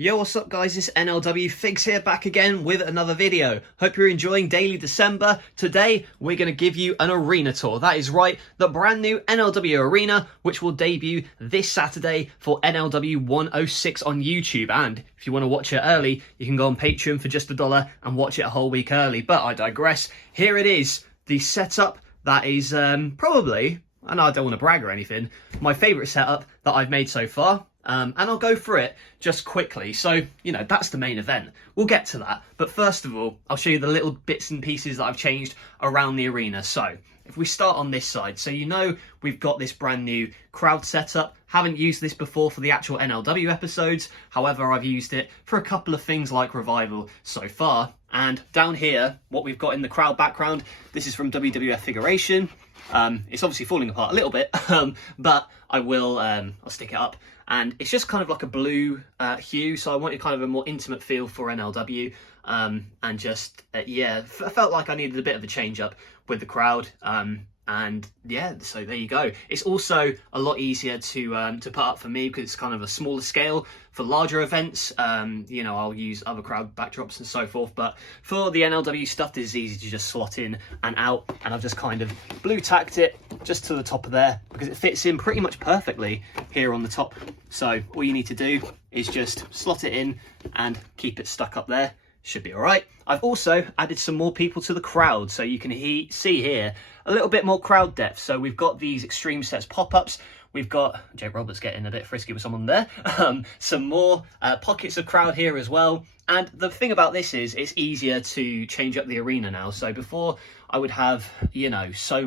Yo, what's up guys, it's NLW Figs here, back again with another video. Hope you're enjoying Daily December. Today, we're going to give you an arena tour. That is right, the brand new NLW arena, which will debut this Saturday for NLW 106 on YouTube. And if you want to watch it early, you can go on Patreon for just $1 and watch it a whole week early. But I digress. Here it is, the setup that is probably, and I don't want to brag or anything, my favourite setup that I've made so far. And I'll go through it just quickly. So, you know, that's the main event. We'll get to that. But first of all, I'll show you the little bits and pieces that I've changed around the arena. So, if we start on this side, so you know we've got this brand new crowd setup. Haven't used this before for the actual NLW episodes. However, I've used it for a couple of things like Revival so far. And down here, what we've got in the crowd background, this is from WWF Figuration. It's obviously falling apart a little bit, but I'll stick it up. And it's just kind of like a blue hue, so I wanted kind of a more intimate feel for NLW. And just, I felt like I needed a bit of a change up with the crowd. And yeah, so there you go. It's also a lot easier to put up for me because it's kind of a smaller scale. For larger events, you know, I'll use other crowd backdrops and so forth. But for the NLW stuff, this is easy to just slot in and out. And I've just kind of blue tacked it just to the top of there because it fits in pretty much perfectly here on the top. So all you need to do is just slot it in and keep it stuck up there. Should be all right. I've also added some more people to the crowd, so you can see here a little bit more crowd depth. So we've got these Extreme Sets pop-ups. We've got Jake Roberts getting a bit frisky with someone there. Some more pockets of crowd here as well. And the thing about this is it's easier to change up the arena now. So before I would have, you know, so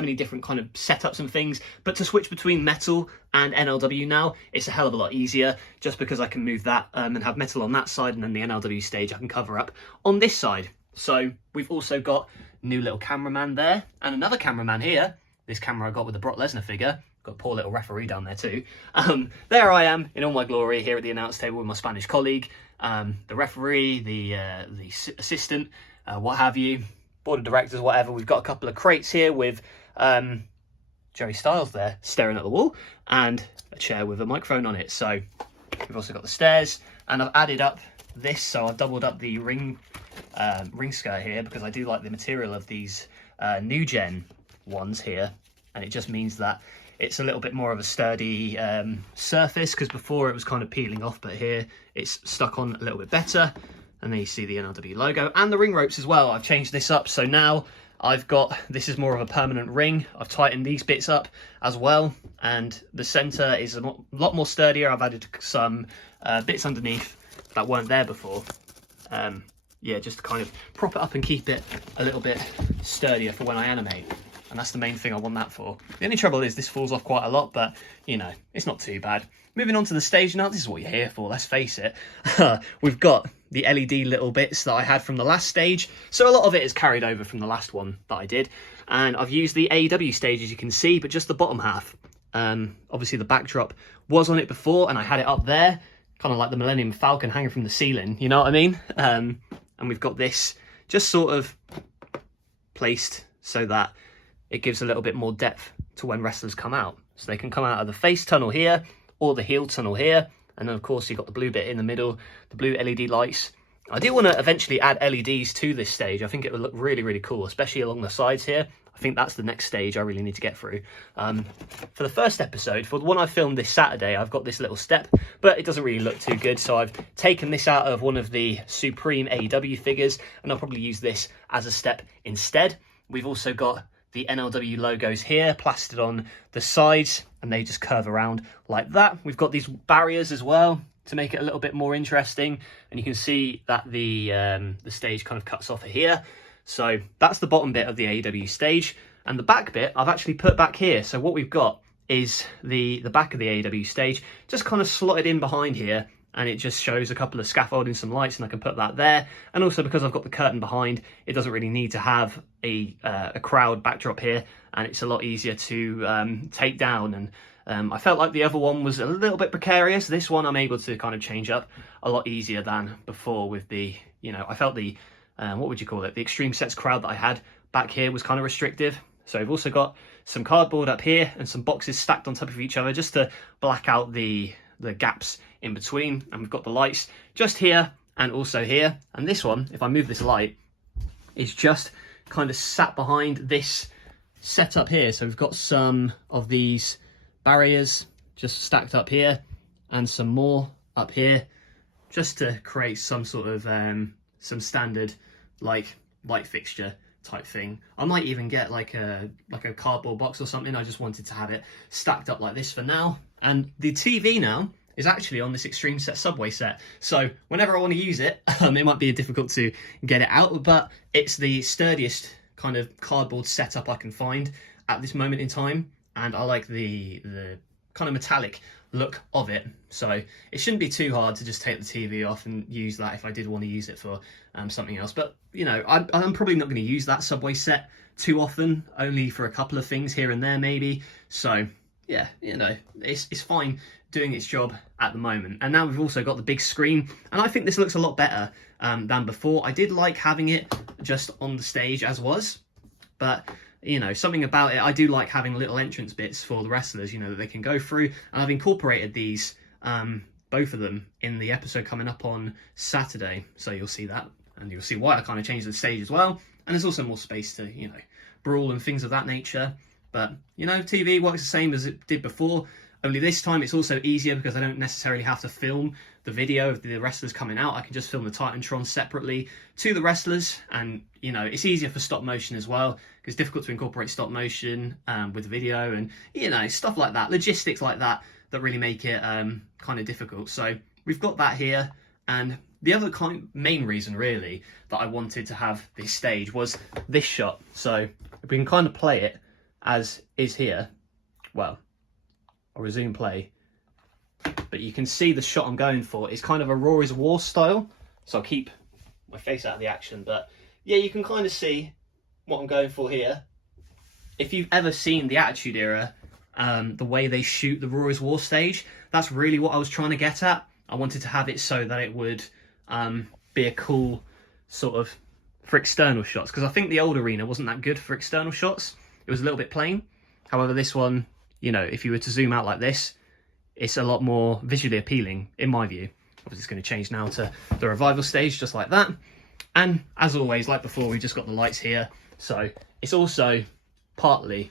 many different kind of setups and things, but to switch between metal and NLW now, it's a hell of a lot easier just because I can move that and have metal on that side, and then the NLW stage I can cover up on this side. So we've also got new little cameraman there and another cameraman here. This camera I got with the Brock Lesnar figure. Got a poor little referee down there too. There I am in all my glory here at the announce table with my Spanish colleague, the referee, the assistant, what have you, board of directors, whatever. We've got a couple of crates here with Jerry Styles there staring at the wall and a chair with a microphone on it. So we've also got the stairs, and I've added up this, so I've doubled up the ring skirt here because I do like the material of these new gen ones here, and it just means that it's a little bit more of a sturdy surface, because before it was kind of peeling off, but here it's stuck on a little bit better. And then you see the NLW logo and the ring ropes as well. I've changed this up, so now I've got, this is more of a permanent ring. I've tightened these bits up as well, and the center is a lot more sturdier. I've added some bits underneath that weren't there before. Yeah, just to kind of prop it up and keep it a little bit sturdier for when I animate. And that's the main thing I want that for. The only trouble is this falls off quite a lot, but, you know, it's not too bad. Moving on to the stage now, this is what you're here for, let's face it. We've got the LED little bits that I had from the last stage. So a lot of it is carried over from the last one that I did. And I've used the AEW stage, as you can see, but just the bottom half. Obviously the backdrop was on it before, and I had it up there, kind of like the Millennium Falcon hanging from the ceiling, you know what I mean? And we've got this just sort of placed so that it gives a little bit more depth to when wrestlers come out. So they can come out of the face tunnel here, or the heel tunnel here, and then of course you've got the blue bit in the middle, the blue LED lights. I do want to eventually add LEDs to this stage. I think it would look really, really cool, especially along the sides here. I think that's the next stage I really need to get through. For the first episode, for the one I filmed this Saturday, I've got this little step, but it doesn't really look too good, so I've taken this out of one of the Supreme AEW figures, and I'll probably use this as a step instead. We've also got the NLW logos here plastered on the sides, and they just curve around like that. We've got these barriers as well to make it a little bit more interesting, and you can see that the stage kind of cuts off here. So that's the bottom bit of the AEW stage, and the back bit I've actually put back here. So what we've got is the back of the AEW stage just kind of slotted in behind here, and it just shows a couple of scaffolding, some lights, and I can put that there. And also because I've got the curtain behind, it doesn't really need to have a crowd backdrop here, and it's a lot easier to take down. And I felt like the other one was a little bit precarious. This one I'm able to kind of change up a lot easier than before with the, you know, I felt the, what would you call it? The Extreme Sets crowd that I had back here was kind of restrictive. So we've also got some cardboard up here and some boxes stacked on top of each other just to black out the gaps in between, and we've got the lights just here and also here. And this one, if I move this light, is just kind of sat behind this setup here. So we've got some of these barriers just stacked up here and some more up here, just to create some sort of some standard like light fixture type thing. I might even get like a cardboard box or something. I just wanted to have it stacked up like this for now. And the TV now is actually on this Extreme Set Subway set, so whenever I want to use it, it might be difficult to get it out, but it's the sturdiest kind of cardboard setup I can find at this moment in time, and I like the kind of metallic look of it, so it shouldn't be too hard to just take the TV off and use that if I did want to use it for something else. But you know, I'm probably not going to use that Subway set too often, only for a couple of things here and there maybe. So yeah, you know, it's fine doing its job at the moment. And now we've also got the big screen, and I think this looks a lot better than before. I did like having it just on the stage as was, but you know, something about it, I do like having little entrance bits for the wrestlers, you know, that they can go through. And I've incorporated these, both of them, in the episode coming up on Saturday. So you'll see that, and you'll see why I kind of changed the stage as well. And there's also more space to, you know, brawl and things of that nature. But, you know, TV works the same as it did before, only this time it's also easier because I don't necessarily have to film the video of the wrestlers coming out. I can just film the TITANTRON separately to the wrestlers, and you know, it's easier for stop motion as well, because it's difficult to incorporate stop motion with video, and you know, stuff like that, logistics like that really make it kind of difficult. So we've got that here, and the other main reason really that I wanted to have this stage was this shot. So if we can kind of play it as is here, well, I'll resume play, but you can see the shot I'm going for is kind of a Raw is War style, so I'll keep my face out of the action, but yeah, you can kind of see what I'm going for here. If you've ever seen the Attitude Era, the way they shoot the Raw is War stage, that's really what I was trying to get at. I wanted to have it so that it would be a cool sort of for external shots, because I think the old arena wasn't that good for external shots. It was a little bit plain. However, this one, you know, if you were to zoom out like this, it's a lot more visually appealing, in my view. Obviously, it's going to change now to the Revival stage, just like that. And as always, like before, we've just got the lights here. So it's also partly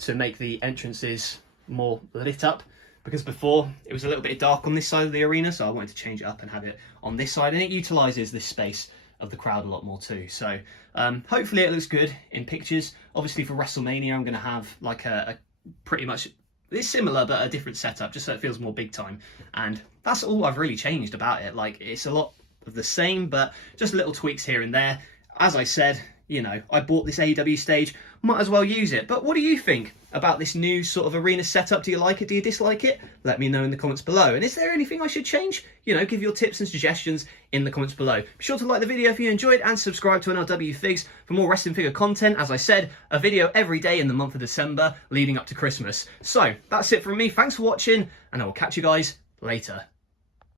to make the entrances more lit up, because before it was a little bit dark on this side of the arena, so I wanted to change it up and have it on this side, and it utilises this space of the crowd a lot more too. So hopefully it looks good in pictures. Obviously for WrestleMania, I'm going to have like a pretty much, it's similar but a different setup, just so it feels more big time. And that's all I've really changed about it. Like, it's a lot of the same, but just little tweaks here and there. As I said, you know, I bought this AEW stage, might as well use it. But what do you think about this new sort of arena setup? Do you like it? Do you dislike it? Let me know in the comments below. And is there anything I should change? You know, give your tips and suggestions in the comments below. Be sure to like the video if you enjoyed, and subscribe to NLW Figs for more wrestling figure content. As I said, a video every day in the month of December leading up to Christmas. So that's it from me. Thanks for watching, and I will catch you guys later.